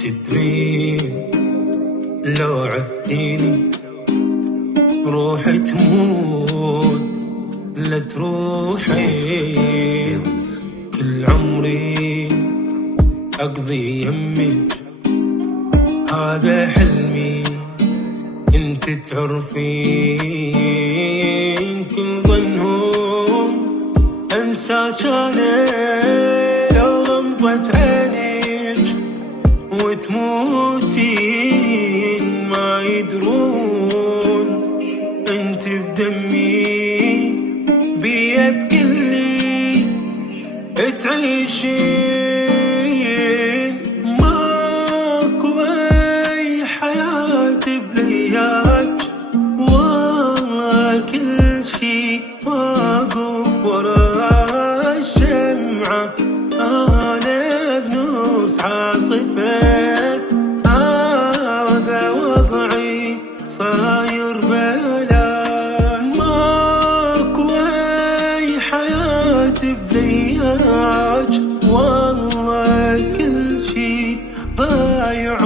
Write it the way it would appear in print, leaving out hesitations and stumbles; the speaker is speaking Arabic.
تدرين لو عفتيني روحي تموت لا تروحين، كل عمري أقضي يمك هذا حلمي انت تعرفين. كل ظنهم انساك انا لو غمضت عينيك وتموتين، ما يدرون انت بدمي بيا بكلي تعيشين. ماكو اي حياة بلياك والله كل شي واقف ورا الشمعة، انا بنص عاصفة هذا وضعي صاير بلا. ماكو اي حياة بلياك والله كل شي ضايع